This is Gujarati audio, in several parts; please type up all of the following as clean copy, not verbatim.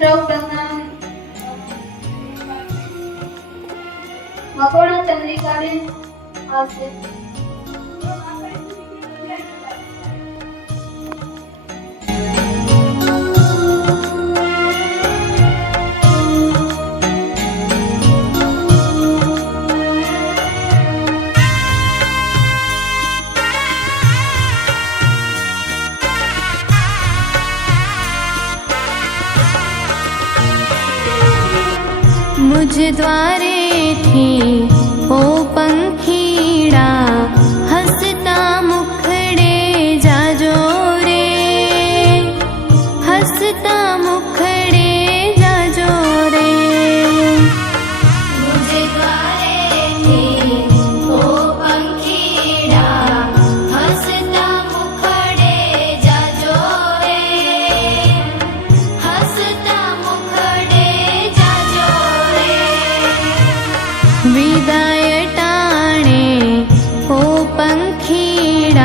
સૌપ્રથમ મકોડા ચંદ્રિકાબેન આવશે. मुझ द्वारे थी ओ पंखीड़ा हसता मुखड़े जाजो रे, हसता मुखड़े जाजो रे। मुझ द्वारे थी ओ पंखीड़ा हसता मुखड़े जाजो रे, हसता मुखड़े जाजो रे। विदाय टाणे ओ पंखीड़ा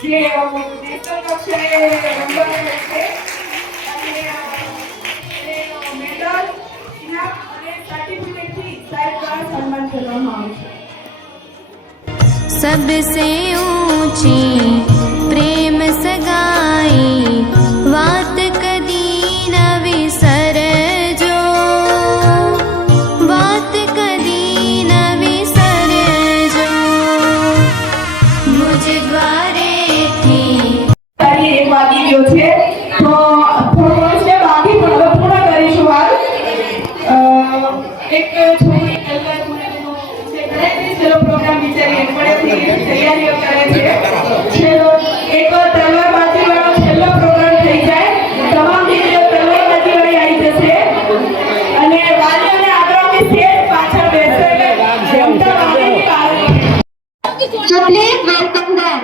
જે નેશનલ કક્ષાએ નંબર આવે છે અને મેડલ ઇનામ અને સર્ટિફિકેટથી સાહેબ દ્વારા સન્માન કરવામાં આવે છે. सबसे ऊंची प्रेम सगाई बात कदी न विसरजो बात कदी न विसरजो मुझ द्वारे थी તારી એક વાગી ગયો છે તો થોડું છે બાકી પણ હવે પૂર્ણ કરીશું વાત. એક છોકરી કલાક છે ઘરેથી છેલ્લો પ્રોગ્રામ વિચારીએ પડેથી તૈયારીઓ કરે છે. છેલ્લો એક તલવારબાજી વાળો છેલ્લો પ્રોગ્રામ થઈ જાય તમામ દીકરીઓ તલવારબાજી વાળી આવી જશે અને વાલીઓને આગળની સ્ટેજ પાછળ બેસે જમતા વાલીની બહાર. So please welcome them.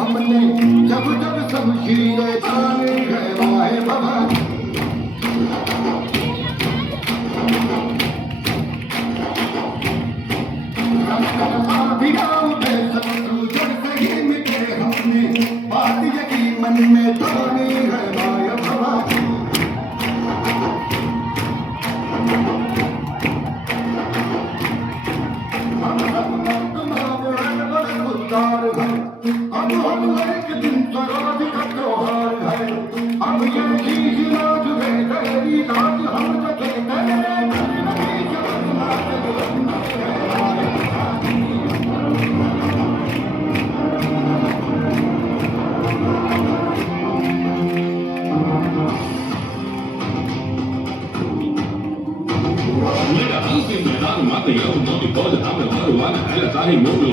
हमने जब जब सब हीरे जाने गए वाहे बाबा बात यही मन में ठानी है माया बाबा अब हम एक दिन स्वराज का त्योहार है. अब ये चीज नाज है तेरी नाज हम जगे मैदान माते यौ मोदी पौध हम मरुवान है सारी मोगल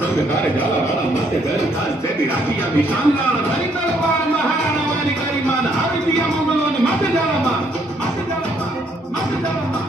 संगकार जाला वाला मते दर खास बेटी राखिया निशान लाल धरी दरबार महाराणा वाली करीमान हावी दिया मंगलों ने मते जाला मा मते जाला मा मते जाला मा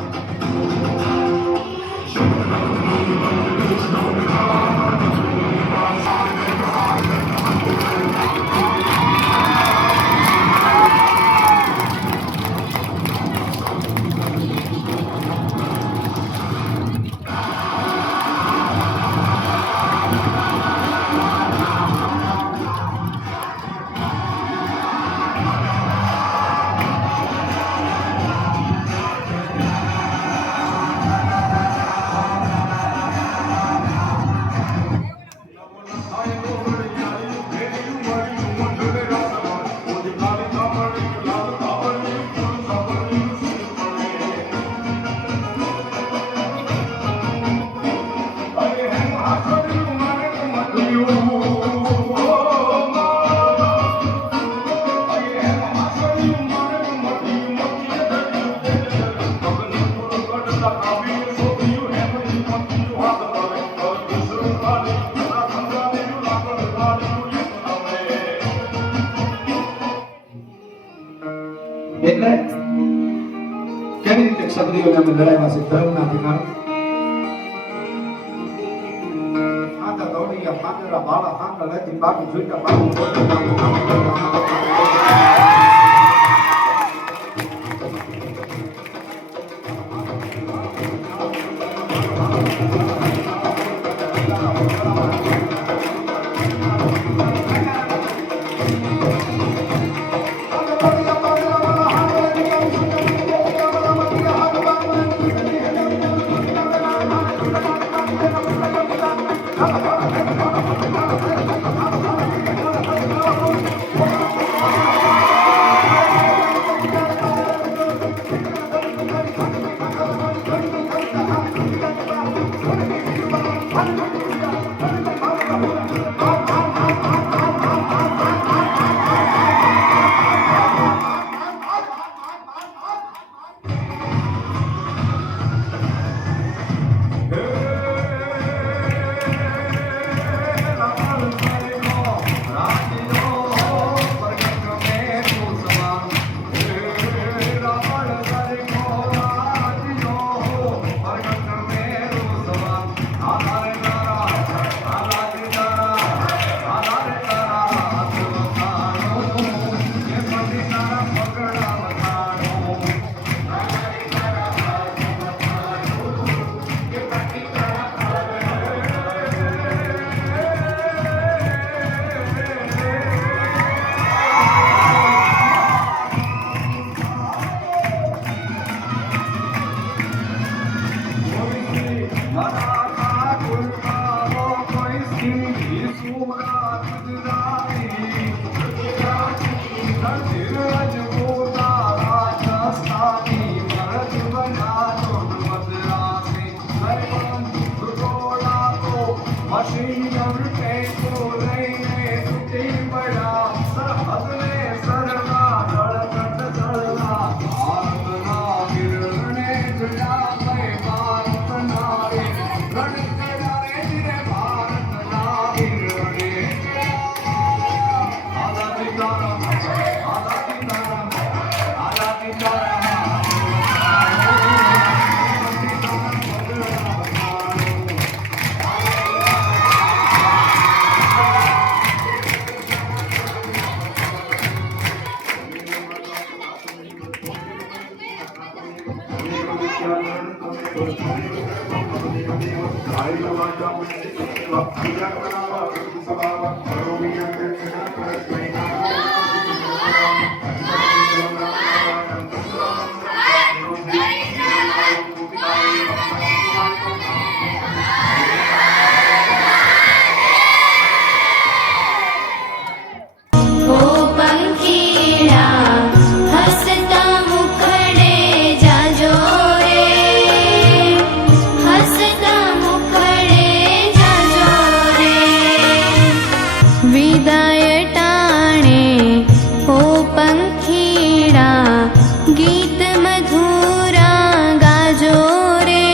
એટલે કેવી રીતે ક્ષત્રિયોને અમે લડાવ્યા છે ધર્મના પિતા આતા દોડિયા પાંદડા બાળા હાંકળ હતી બાકી જોઈતા બાકી Thank you. મરાઠા ગુરકાઓ કોઈ સિંધી સુરા ગુજરાતી દક્ષિણ રજપૂતા રાજસ્થાની ભરત બનાતો મદ્રાસી ગોળા તો મશીનર ટેકો લઈને તૂટી પડ્યા સરહદને સરના ધડકટ ધડલા ભારતના વીરને જયા ભારતના વીર રણકડા રે ભારતના વીરને આઝાદી તારા આઝાદી તારા ઓ પંખીડા હસતા મુખડે જાજો રે, હસતા મુખડે જાજો રે. વિદાય ટાણે ઓ પંખીડા ગીત મધુરા ગાજો રે,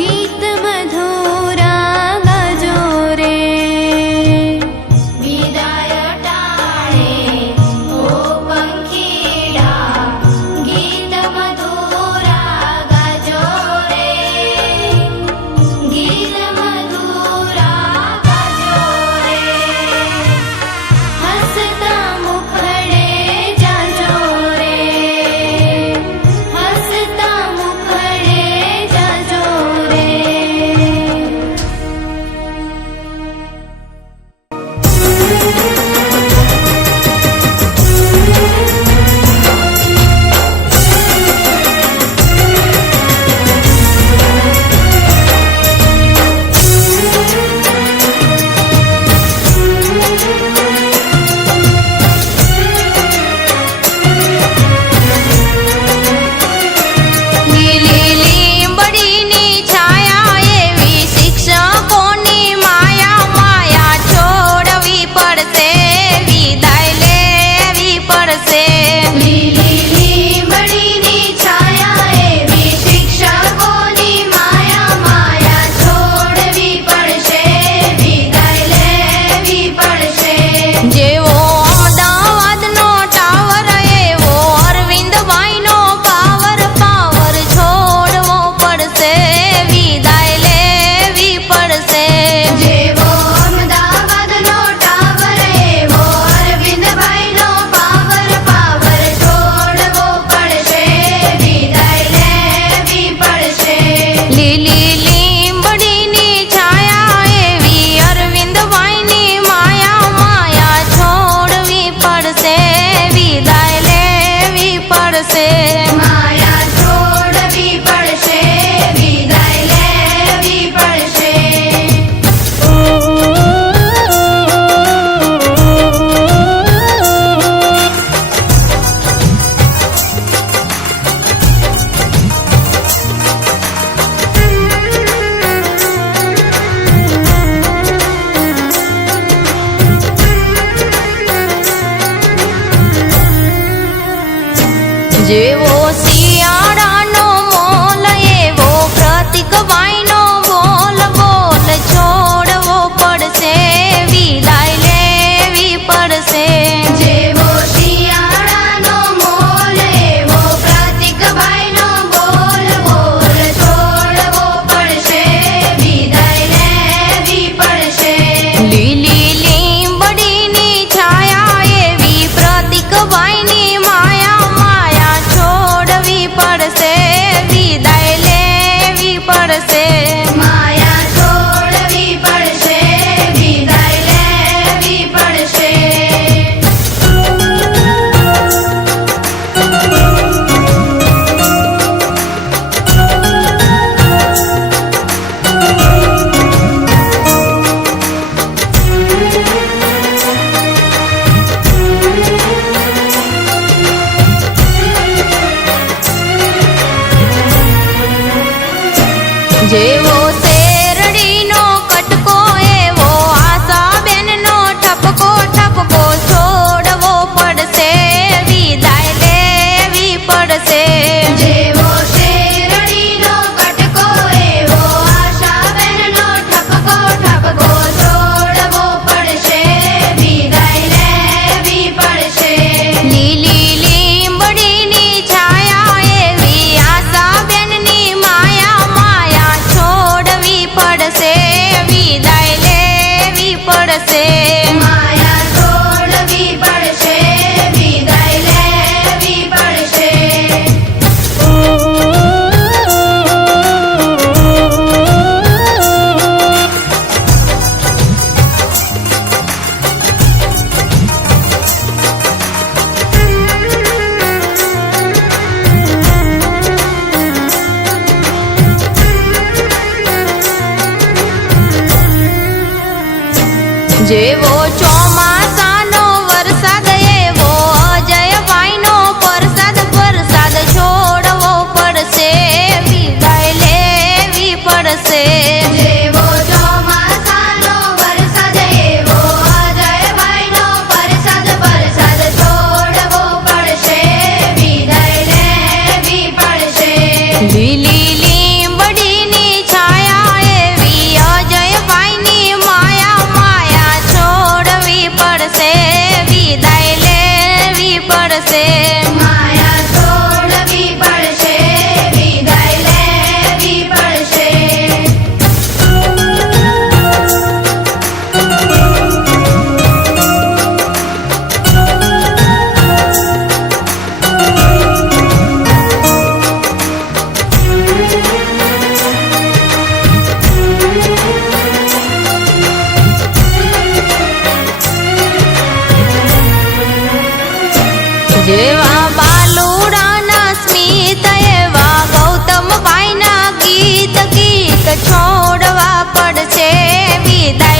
ગીત મધુરા ગાજો રે. વિદાય ટાણે ઓ પંખીડા ગીત મધુરા ગાજો રે, ગીત મધુરા ગાજો રે. હસતા મુખડે જાજો રે, હસતા મુખડે જાજો રે. લીલી લીંબડીની છાયા એવી શિક્ષકોની માયા, માયા છોડવી પડશે, વિદાય લેવી પડશે. લીલી લીંબડીની છાયા એવી શિક્ષકોની માયા, માયા છોડવી પડશે, વિદાય લેવી પડશે. જેવો અમદાવાદનો ટાવર એવો અરવિંદભાઈનો પાવર, પાવર છોડવો પડશે, વિદાય લેવી પડશે. જેવો અમદાવાદનો ટાવર એવો અરવિંદભાઈનો પાવર, પાવર છોડવો પડશે, વિદાય લેવી પડશે. લીલી લીંબડીની છાયા એવી અરવિંદભાઈની માયા, માયા છોડવી પડશે, વિદાય લેવી પડશે. માયા છોડવી પડશે, વિદાય લેવી પડશે. જેવો શિયાળાનો મોલ એવો પ્રતિકભાઈનો બોલ, બોલ છોડવો પડશે, વિદાય લેવી પડશે. જેવો શિયાળાનો મોલ એવો પ્રતિકભાઈનો બોલ, બોલ છોડવો પડશે, વિદાય લેવી પડશે. લીલી લીંબડીની છાયા એવી પ્રતિકભાઈની માયા, માયા છોડવી જેવો શેરડીનો કટકો એવો આશાબેનનો ઠપકો ઠપકો છોડવો પડશે, વિદાય લેવી પડશે. જેવો શેરડીનો કટકો એવો આશાબેનનો ઠપકો ઠપકો છોડવો પડશે, વિદાય લેવી પડશે. લીલી લીંબડીની છાયા એવી આશાબેનની માયા માયા છોડવી પડશે, વિદાય લેવી પડશે. માયા છોડવી પડશે, વિદાય લેવી પડશે. જેવો ચોમાસાનો વરસાદ એવો અજયભાઈનો પરસાદ પરસાદ છોડવો પડશે, વિદાય લેવી પડશે. જેવો ચોમાસાનો વરસાદ એવો અજયભાઈનો પરસાદ પરસાદ છોડવો પડશે, વિદાય લેવી પડશે. લીલી લીંબડીની છાયા એવી અજયભાઈની માયા માયા છોડવી પડશે, વિદાય લેવી પડશે. માયા છોડવી પડશે, વિદાય લેવી પડશે. જેવા બાલુડાના સ્મિત એવા ગૌતમભાઈના ગીત ગીત છોડવા પડશે, વિદાય